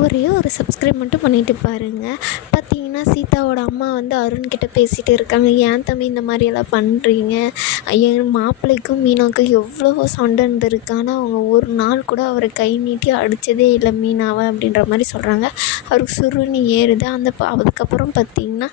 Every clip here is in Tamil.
ஒரே ஒரு சப்ஸ்கிரைப் மட்டும் பண்ணிவிட்டு பாருங்கள். பார்த்தீங்கன்னா சீதாவோட அம்மா வந்து அருண்கிட்ட பேசிகிட்டு இருக்காங்க. ஏன் தம்பி இந்த மாதிரியெல்லாம் பண்ணுறீங்க? என் மாப்பிள்ளைக்கும் மீனாவுக்கும் எவ்வளவோ சண்டை இருந்திருக்கு. ஆனால் அவங்க ஒரு நாள் கூட அவரை கை நீட்டி அடித்ததே இல்லை மீனாவை அப்படின்ற மாதிரி சொல்கிறாங்க. அவருக்கு சுருன்னு ஏறுது. அதுக்கப்புறம் பார்த்திங்கன்னா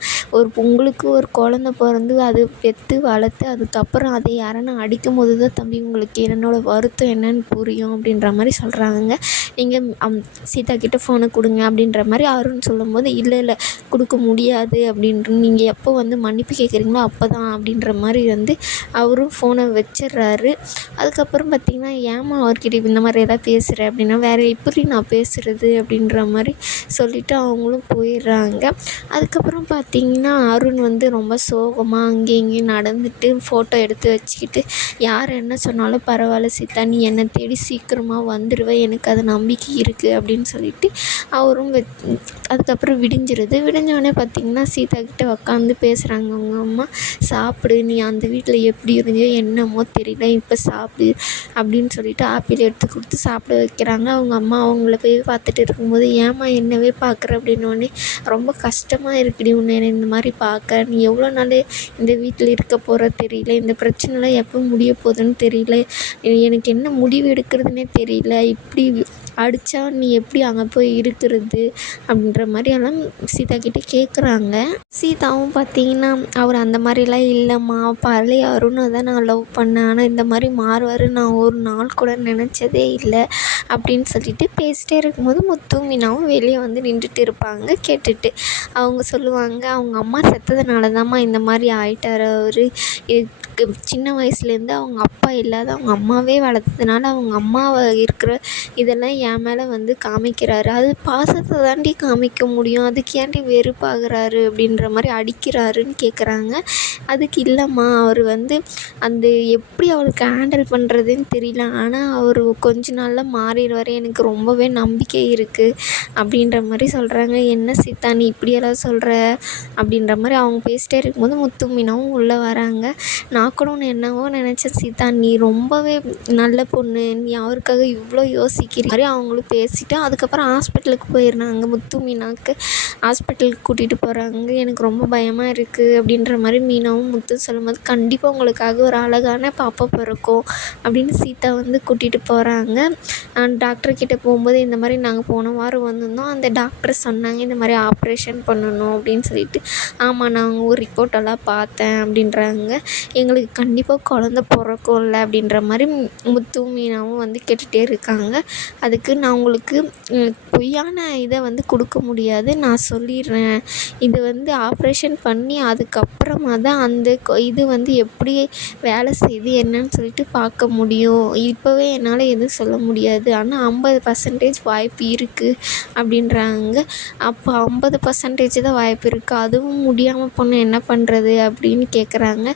உங்களுக்கு ஒரு குழந்த பிறந்து அது பெற்று வளர்த்து அதுக்கப்புறம் அதை யாரான அடிக்கும்போது தான் தம்பி உங்களுக்கு என்னோடய வருத்தம் என்னன்னு புரியும் அப்படின்ற மாதிரி சொல்கிறாங்க. நீங்கள் சீதா கிட்ட ஃபோனை கொடுங்க அப்படின்ற மாதிரி அருண் சொல்லும்போது இல்லை கொடுக்க முடியாது அப்படின்ற நீங்கள் எப்போ வந்து மன்னிப்பு கேட்குறீங்களோ அப்போ தான் அப்படின்ற மாதிரி வந்து அவரும் ஃபோனை வச்சிடுறாரு. அதுக்கப்புறம் பார்த்திங்கன்னா ஏம்மா அவர்கிட்ட இந்த மாதிரி எதாவது பேசுகிறேன் அப்படின்னா வேறு எப்படி நான் பேசுகிறது அப்படின்ற மாதிரி சொல்லிவிட்டு அவங்களும் போயிடுறாங்க. அதுக்கப்புறம் பார்த்திங்கன்னா அருண் வந்து ரொம்ப சோகமாக அங்கேயும் இங்கேயும் நடந்துட்டு ஃபோட்டோ எடுத்து வச்சுக்கிட்டு யார் என்ன சொன்னாலும் பரவாயில்ல சீதா, நீ என்னை தேடி சீக்கிரமாக வந்துடுவேன், எனக்கு அது நம்பிக்கை இருக்குது அப்படின்னு சொல்லிட்டு அவரும் அதுக்கப்புறம் விடிஞ்சோடனே பார்த்திங்கன்னா சீதா கிட்ட உட்காந்து பேசுகிறாங்க. அவங்க அம்மா, சாப்பிடு, நீ அந்த வீட்டில் எப்படி இருந்தியோ என்னமோ தெரியல, இப்போ சாப்பிடு அப்படின்னு சொல்லிட்டு ஆப்பிள் எடுத்து கொடுத்து சாப்பிட வைக்கிறாங்க. அவங்க அம்மா அவங்கள போய் பார்த்துட்டு இருக்கும்போது ஏம்மா என்னவே பார்க்குற அப்படின்னோடனே ரொம்ப கஷ்டமாக இருக்குடி உன்னை இந்த மாதிரி பார்க்க, நீ எவ்வளோ நாள் இந்த வீட்டில் இருக்க போகிற தெரியல, இந்த பிரச்சனைலாம் எப்போ முடிய போகுதுன்னு தெரியல, எனக்கு என்ன முடிவு எடுக்கிறதுனே தெரியல, இப்படி அடித்தா நீ எப்படி அங்கே போய் இருக்கிறது அப்படின்ற மாதிரியெல்லாம் சீதா கிட்டே கேட்குறாங்க. சீதாவும் பார்த்திங்கன்னா அவர் அந்த மாதிரிலாம் இல்லைம்மா, பழைய அருணை தான் நான் லவ் பண்ணேன், ஆனால் இந்த மாதிரி மாறுவார் நான் ஒரு நாள் கூட நினச்சதே இல்லை அப்படின்னு சொல்லிட்டு பேசிட்டே இருக்கும்போது முத்து மீனாவும் வெளியே வந்து நின்றுட்டு இருப்பாங்க. கேட்டுட்டு அவங்க சொல்லுவாங்க, அவங்க அம்மா செத்ததுனால தான்மா இந்த மாதிரி ஆயிட்டார் அவர், சின்ன வயசுலேருந்து அவங்க அப்பா இல்லாத அவங்க அம்மாவே வளர்த்ததுனால அவங்க அம்மாவை இருக்கிற இதெல்லாம் என் மேலே வந்து காமிக்கிறாரு, அது பாசத்தை தாண்டி காமிக்க முடியும், அதுக்கு ஏன்டி வெறுப்பாகிறாரு அப்படின்ற மாதிரி அடிக்கிறாருன்னு கேட்குறாங்க. அதுக்கு இல்லைம்மா, அவர் வந்து அந்த எப்படி அவருக்கு ஹேண்டில் பண்ணுறதுன்னு தெரியல, ஆனால் அவர் கொஞ்ச நாளில் மாறிடுவார், எனக்கு ரொம்பவே நம்பிக்கை இருக்குது அப்படின்ற மாதிரி சொல்கிறாங்க. என்ன சீதா நீ இப்படியெல்லாம் சொல்கிற அப்படின்ற மாதிரி அவங்க பேசிட்டே இருக்கும்போது முத்து மீனாவும் உள்ளே வராங்க. நான் கூட ஒன்று என்னவோ நினச்சேன் சீதா, நீ ரொம்பவே நல்ல பொண்ணு, நீ அவருக்காக இவ்வளோ யோசிக்கிற மாதிரி அவங்களும் பேசிவிட்டு அதுக்கப்புறம் ஹாஸ்பிட்டலுக்கு போயிடுறாங்க. முத்து மீனாவுக்கு ஹாஸ்பிட்டலுக்கு கூட்டிகிட்டு போகிறாங்க. எனக்கு ரொம்ப பயமாக இருக்குது அப்படின்ற மாதிரி மீனாவும் முத்து சொல்லும்போது கண்டிப்பாக உங்களுக்காக ஒரு அழகான பாப்பா பிறக்கும் அப்படின்னு சீதா வந்து கூட்டிகிட்டு போகிறாங்க. டாக்டர்கிட்ட போகும்போது இந்த மாதிரி நாங்கள் போன வாரம் வந்திருந்தோம், அந்த டாக்டர் சொன்னாங்க இந்த மாதிரி ஆப்ரேஷன் பண்ணணும் அப்படின்னு சொல்லிட்டு. ஆமாம், நாங்கள் ஒரு ரிப்போர்ட்டெல்லாம் பார்த்தேன் அப்படின்றாங்க. எங்களுக்கு கண்டிப்பாக குழந்த பிறக்கும்ல அப்படின்ற மாதிரி முத்துவும் மீனாவும் வந்து கேட்டுகிட்டே இருக்காங்க. அதுக்கு நான் உங்களுக்கு பொய்யான இதை வந்து கொடுக்க முடியாது, நான் சொல்லிடுறேன், இது வந்து ஆப்ரேஷன் பண்ணி அதுக்கப்புறமா தான் அந்த இது வந்து எப்படி வேலை செய்யுது என்னன்னு சொல்லிட்டு பார்க்க முடியும், இப்போவே என்னால் எதுவும் சொல்ல முடியாது, ஆனால் 50% வாய்ப்பு இருக்குது அப்படின்றாங்க. அப்போ 50% தான் வாய்ப்பு இருக்குது, அதுவும் முடியாமல் போனால் என்ன பண்ணுறது அப்படின்னு கேட்குறாங்க.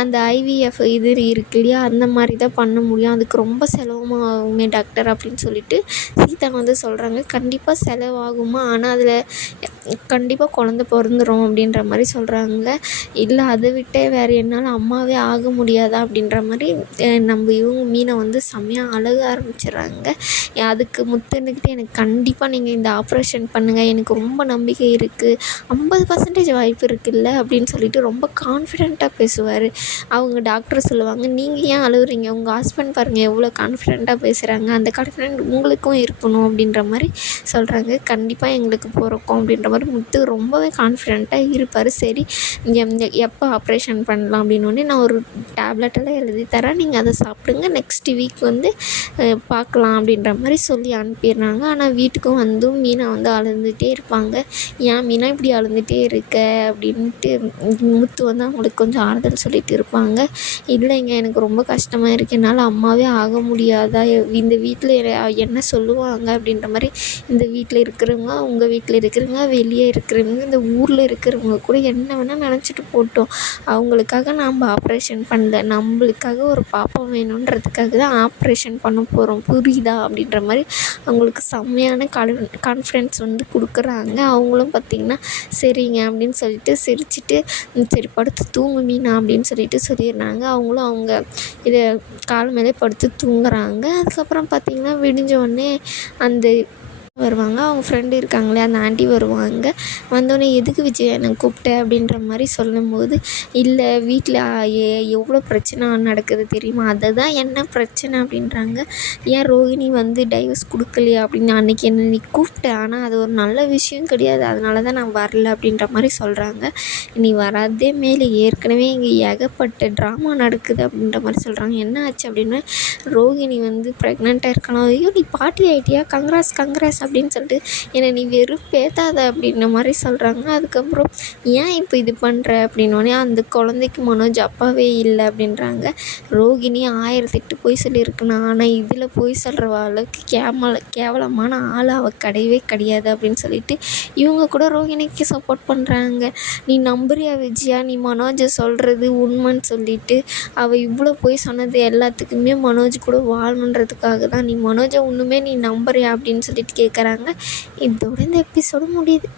அந்த ஐவிஎஃப் இது இருக்கு இல்லையா, அந்த மாதிரி தான் பண்ண முடியும், அதுக்கு ரொம்ப செலவுமாகுமே டாக்டர் அப்படின்னு சொல்லிட்டு சீதா வந்து சொல்கிறாங்க. கண்டிப்பாக செலவாகுமா, ஆனால் அதில் கண்டிப்பாக குழந்த பிறந்துடும் அப்படின்ற மாதிரி சொல்கிறாங்க. இல்லை அதை விட்டே வேறு என்னால் அம்மாவே ஆக முடியாதா அப்படின்ற மாதிரி நம்ம இவங்க மீனை வந்து செம்மையாக அழக ஆரம்பிச்சிடுறாங்க. அதுக்கு முத்துன்னுக்கிட்டே எனக்கு கண்டிப்பாக நீங்கள் இந்த ஆப்ரேஷன் பண்ணுங்கள், எனக்கு ரொம்ப நம்பிக்கை இருக்குது, 50% வாய்ப்பு இருக்குல்ல அப்படின்னு சொல்லிட்டு ரொம்ப கான்ஃபிடெண்ட்டாக பேசுவார். அவங்க டாக்டர் சொல்லுவாங்க, நீங்கள் ஏன் அழுகுறீங்க, உங்கள் ஹஸ்பண்ட் பாருங்கள் எவ்வளோ கான்ஃபிடெண்ட்டாக பேசுகிறாங்க, அந்த கான்ஃபிடென்ட் உங்களுக்கும் இருக்கணும் அப்படின்ற மாதிரி சொல்கிறாங்க. கண்டிப்பாக எங்களுக்கு பிறக்கும் அப்படின்ற மாதிரி முத்து ரொம்பவே கான்ஃபிடெண்ட்டாக இருப்பார். சரி எப்போ ஆப்ரேஷன் பண்ணலாம் அப்படின்னோடனே நான் ஒரு டேப்லெட்டெல்லாம் எழுதி தரேன், நீங்கள் அதை சாப்பிடுங்க, நெக்ஸ்ட் வீக் வந்து பார்க்கலாம் அப்படின்ற மாதிரி சொல்லி அனுப்பிடுறாங்க. ஆனால் வீட்டுக்கும் வந்தும் மீனா வந்து அழுந்துகிட்டே இருப்பாங்க. ஏன் மீனா இப்படி அழுந்துகிட்டே இருக்க அப்படின்ட்டு முத்து வந்து அவங்களுக்கு கொஞ்சம் ஆறுதல் சொல்லிட்டு இருப்பாங்க. இல்லைங்க, எனக்கு ரொம்ப கஷ்டமாக இருக்குது, என்னால் அம்மாவே ஆக முடியாதா, இந்த வீட்டில் என்ன சொல்லுவாங்க அப்படின்ற மாதிரி இந்த வீட்டில் இருக்கிறவங்க, உங்கள் வீட்டில் இருக்கிறவங்க, வெளியே இருக்கிறவங்க, இந்த ஊரில் இருக்கிறவங்க கூட என்ன வேணால் நினச்சிட்டு போட்டோம், அவங்களுக்காக நாம் ஆப்ரேஷன் பண்ணல, நம்மளுக்காக ஒரு பாப்பா வேணுன்றதுக்காக தான் ஆப்ரேஷன் பண்ண போகிறோம், புரியுதா அப்படின்ற மாதிரி அவங்களுக்கு செம்மையான கான்ஃபிடென்ஸ் வந்து கொடுக்குறாங்க. அவங்களும் பார்த்திங்கன்னா சரிங்க அப்படின்னு சொல்லிட்டு சிரிச்சிட்டு சரி படுத்து தூங்கு மீனா அப்படின்னு சொல்லிட்டு சொல்லிடுறாங்க. அவங்களும் அவங்க இதை கால் மேலே படுத்து தூங்குறாங்க. அதுக்கப்புறம் பார்த்திங்கன்னா விடிஞ்ச உடனே அந்த வருவாங்க. அவங்க ஃப்ரெண்டு இருக்காங்களே அந்த ஆண்டி வருவாங்க. வந்தோடனே எதுக்கு விஜய் என்னை கூப்பிட்ட அப்படின்ற மாதிரி சொல்லும்போது, இல்லை வீட்டில் எவ்வளோ பிரச்சனை நடக்குது தெரியுமா, அதுதான் என்ன பிரச்சனை அப்படின்றாங்க. ஏன் ரோஹிணி வந்து டைவர்ஸ் கொடுக்கலையா அப்படின்னு, அன்றைக்கி என்னை நீ கூப்பிட்ட, ஆனால் அது ஒரு நல்ல விஷயம் கிடையாது, அதனால தான் நான் வரல அப்படின்ற மாதிரி சொல்கிறாங்க. நீ வராதே மேலே, ஏற்கனவே இங்கே ஏகப்பட்ட ட்ராமா நடக்குது அப்படின்ற மாதிரி சொல்கிறாங்க. என்ன ஆச்சு அப்படின்னா, ரோஹிணி வந்து ப்ரெக்னெண்ட்டாக இருக்கலாம். ஐயோ நீ பாட்டி ஆகிட்டியா, கங்க்ராஸ் கங்க்ராஸ் அப்படின்னு சொல்லிட்டு என்னை நீ வெறுப்பேத்தாத அப்படின்ற மாதிரி சொல்கிறாங்க. அதுக்கப்புறம் ஏன் இப்போ இது பண்ணுற அப்படின்னோடனே, அந்த குழந்தைக்கு மனோஜ் அப்பாவே இல்லை அப்படின்றாங்க. ரோகிணி 1008 பொய் சொல்லியிருக்குண்ணா, ஆனால் இதில் பொய் சொல்கிற அளவுக்கு கேவலமான ஆள் அவள் கிடையவே கிடையாது அப்படின்னு சொல்லிட்டு இவங்க கூட ரோகிணிக்கு சப்போர்ட் பண்ணுறாங்க. நீ நம்புறியா விஜயா, நீ மனோஜை சொல்கிறது உண்மைன்னு சொல்லிட்டு, அவள் இவ்வளோ பொய் சொன்னது எல்லாத்துக்குமே மனோஜ் கூட வாழணுன்றதுக்காக தான். நீ மனோஜை ஒன்றுமே நீ நம்புறியா அப்படின்னு சொல்லிட்டு கேட்குறாங்க. இதோட இந்த எபிசோடு முடியுது.